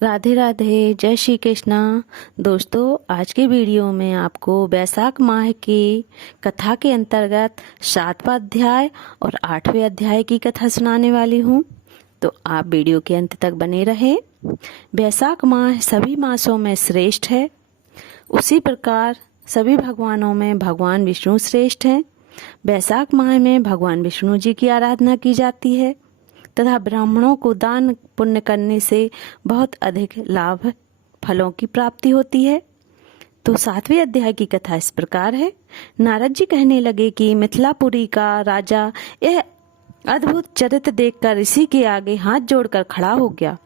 राधे राधे, जय श्री कृष्णा। दोस्तों, आज के वीडियो में आपको वैशाख माह की कथा के अंतर्गत 7वां अध्याय और 8वें अध्याय की कथा सुनाने वाली हूँ। तो आप वीडियो के अंत तक बने रहें। वैशाख माह सभी मासों में श्रेष्ठ है। उसी प्रकार सभी भगवानों में भगवान विष्णु श्रेष्ठ हैं। वैशाख माह में भगवान विष्णु जी की आराधना की जाती है तथा ब्राह्मणों को दान पुण्य करने से बहुत अधिक लाभ फलों की प्राप्ति होती है। तो 7वें अध्याय की कथा इस प्रकार है। नारद जी कहने लगे कि मिथिलापुरी का राजा यह अद्भुत चरित्र देखकर ऋषि के आगे हाथ जोड़कर खड़ा हो गया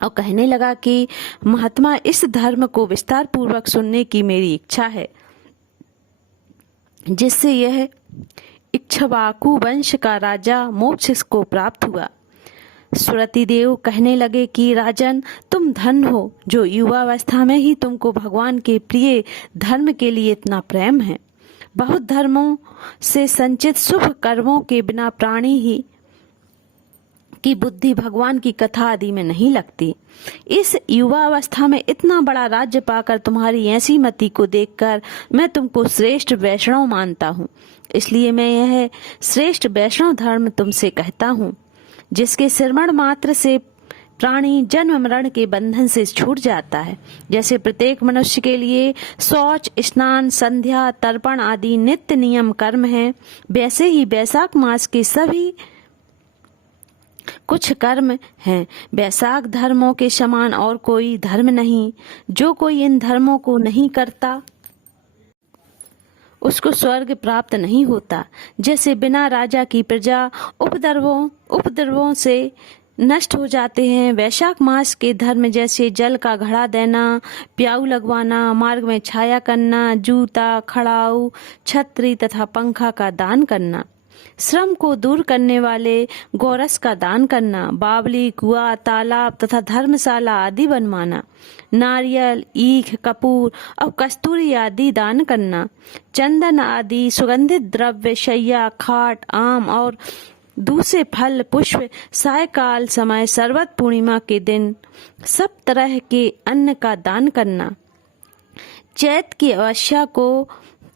और कहने लगा कि महात्मा, इस धर्म को विस्तार पूर्वक सुनने की मेरी इच्छा है, जिससे यह इक्ष्वाकु वंश का राजा मोक्ष को प्राप्त हुआ। सुरति देव कहने लगे कि राजन, तुम धन हो जो युवावस्था में ही तुमको भगवान के प्रिय धर्म के लिए इतना प्रेम है। बहुत धर्मों से संचित शुभ कर्मों के बिना प्राणी ही की बुद्धि भगवान की कथा आदि में नहीं लगती। इस युवा अवस्था में इतना बड़ा राज्य पाकर तुम्हारी ऐसी मति को देखकर मैं तुमको श्रेष्ठ वैष्णव मानता हूँ। इसलिए मैं यह श्रेष्ठ वैष्णव धर्म तुमसे कहता हूँ, जिसके श्रवण मात्र से प्राणी जन्म मरण के बंधन से छूट जाता है। जैसे प्रत्येक मनुष्य के लिए शौच, स्नान, संध्या, तर्पण आदि नित्य नियम कर्म हैं, वैसे ही वैशाख मास के सभी कुछ कर्म हैं। वैशाख धर्मों के समान और कोई धर्म नहीं। जो कोई इन धर्मों को नहीं करता उसको स्वर्ग प्राप्त नहीं होता। जैसे बिना राजा की प्रजा उपद्रवों से नष्ट हो जाते हैं, वैशाख मास के धर्म जैसे जल का घड़ा देना, प्याऊ लगवाना, मार्ग में छाया करना, जूता, खड़ाऊ, छतरी तथा पंखा का दान करना, श्रम को दूर करने वाले गोरस का दान करना, बावली, कुआं, तालाब तथा धर्मशाला आदि बनवाना, नारियल, ईख, कपूर और कस्तूरी आदि दान करना, चंदन आदि सुगंधित द्रव्य, शैया, खाट, आम और दूसरे फल पुष्प, सायकाल समय, शरबत पूर्णिमा के दिन सब तरह के अन्न का दान करना, चैत की अमावस्या को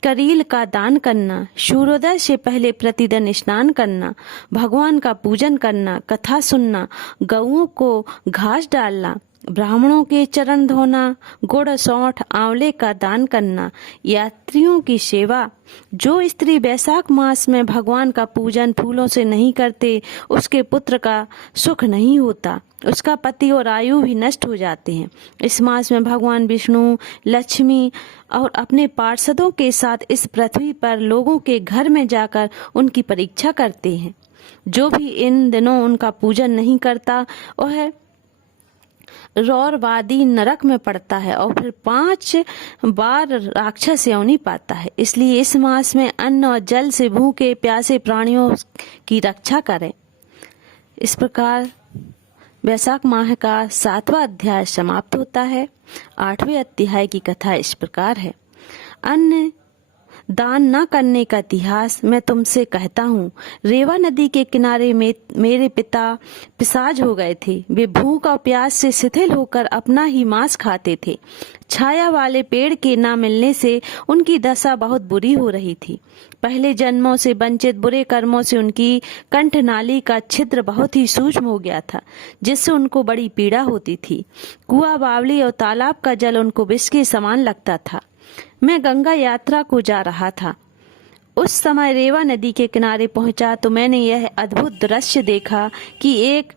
करील का दान करना, सूर्योदय से पहले प्रतिदिन स्नान करना, भगवान का पूजन करना, कथा सुनना, गौओं को घास डालना, ब्राह्मणों के चरण धोना, गुड़, सौंठ, आंवले का दान करना, यात्रियों की सेवा। जो स्त्री वैशाख मास में भगवान का पूजन फूलों से नहीं करते, उसके पुत्र का सुख नहीं होता, उसका पति और आयु भी नष्ट हो जाते हैं। इस मास में भगवान विष्णु, लक्ष्मी और अपने पार्षदों के साथ इस पृथ्वी पर लोगों के घर में जाकर उनकी परीक्षा करते हैं। जो भी इन दिनों उनका पूजन नहीं करता वह रौरवादी नरक में पड़ता है और फिर 5 बार राक्षस योनि पाता है। इसलिए इस मास में अन्न और जल से भूखे प्यासे प्राणियों की रक्षा करें। इस प्रकार वैशाख माह का 7वां अध्याय समाप्त होता है। 8वें अध्याय की कथा इस प्रकार है। अन्न दान न करने का इतिहास मैं तुमसे कहता हूँ। रेवा नदी के किनारे में मेरे पिता पिशाच हो गए थे। वे भूख और प्यास से शिथिल होकर अपना ही मांस खाते थे। छाया वाले पेड़ के न मिलने से उनकी दशा बहुत बुरी हो रही थी। पहले जन्मों से वंचित बुरे कर्मों से उनकी कंठनाली का छिद्र बहुत ही सूक्ष्म हो गया था, जिससे उनको बड़ी पीड़ा होती थी। कुआं, बावली और तालाब का जल उनको विष के समान लगता था। मैं गंगा यात्रा को जा रहा था। उस समय रेवा नदी के किनारे पहुंचा तो मैंने यह अद्भुत दृश्य देखा कि एक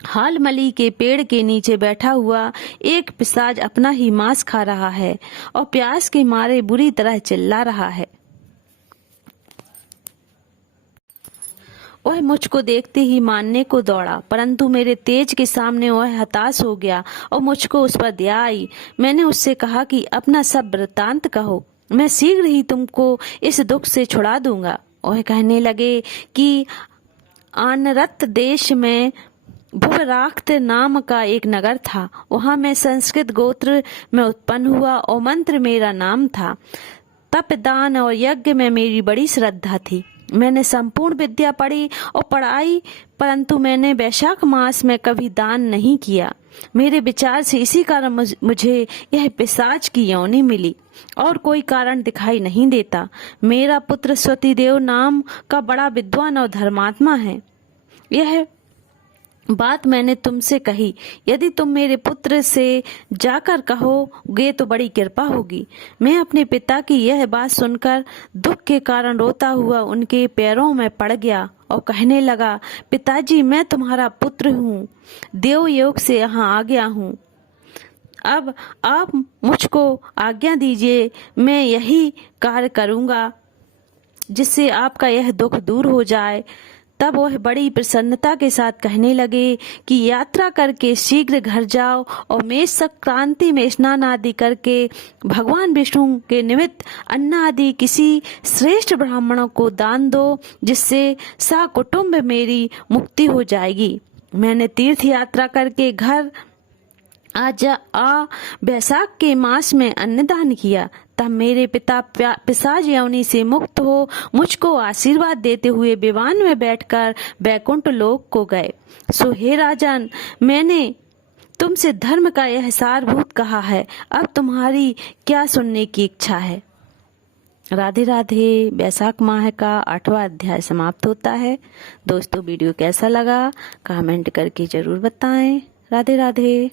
हालमली के पेड़ के नीचे बैठा हुआ एक पिशाच अपना ही मांस खा रहा है और प्यास के मारे बुरी तरह चिल्ला रहा है। वह मुझको देखते ही मारने को दौड़ा, परंतु मेरे तेज के सामने वह हताश हो गया और मुझको उस पर दया आई। मैंने उससे कहा कि अपना सब वृत्तांत कहो, मैं शीघ्र ही तुमको इस दुख से छुड़ा दूंगा। वह कहने लगे कि आनरत देश में भुवराक्त नाम का एक नगर था। वहां मैं संस्कृत गोत्र में उत्पन्न हुआ और मंत्र मेरा नाम था। तप, दान और यज्ञ में मेरी बड़ी श्रद्धा थी। मैंने संपूर्ण विद्या पढ़ी और पढ़ाई, परंतु मैंने वैशाख मास में कभी दान नहीं किया। मेरे विचार से इसी कारण मुझे यह पिशाच की योनि मिली और कोई कारण दिखाई नहीं देता। मेरा पुत्र सतीदेव नाम का बड़ा विद्वान और धर्मात्मा है। यह बात मैंने तुमसे कही, यदि तुम मेरे पुत्र से जाकर कहोगे तो बड़ी कृपा होगी। मैं अपने पिता की यह बात सुनकर दुख के कारण रोता हुआ उनके पैरों में पड़ गया और कहने लगा, पिताजी, मैं तुम्हारा पुत्र हूँ, देव योग से यहाँ आ गया हूँ। अब आप मुझको आज्ञा दीजिए, मैं यही कार्य करूँगा जिससे आपका यह दुख दूर हो जाए। तब वह बड़ी प्रसन्नता के साथ कहने लगे कि यात्रा करके शीघ्र घर जाओ और मेष संक्रांति में स्नान आदि करके भगवान विष्णु के निमित्त अन्न आदि किसी श्रेष्ठ ब्राह्मणों को दान दो, जिससे सकुटुंब मेरी मुक्ति हो जाएगी। मैंने तीर्थ यात्रा करके घर वैशाख के मास में अन्नदान किया। तब मेरे पिता पिशाच योनि से मुक्त हो मुझको आशीर्वाद देते हुए विमान में बैठकर वैकुंठ लोक को गए। सो हे राजन, मैंने तुमसे धर्म का यह सारभूत कहा है, अब तुम्हारी क्या सुनने की इच्छा है। राधे राधे। वैशाख माह का 8वां अध्याय समाप्त होता है। दोस्तों, वीडियो कैसा लगा कमेंट करके जरूर बताएं। राधे राधे।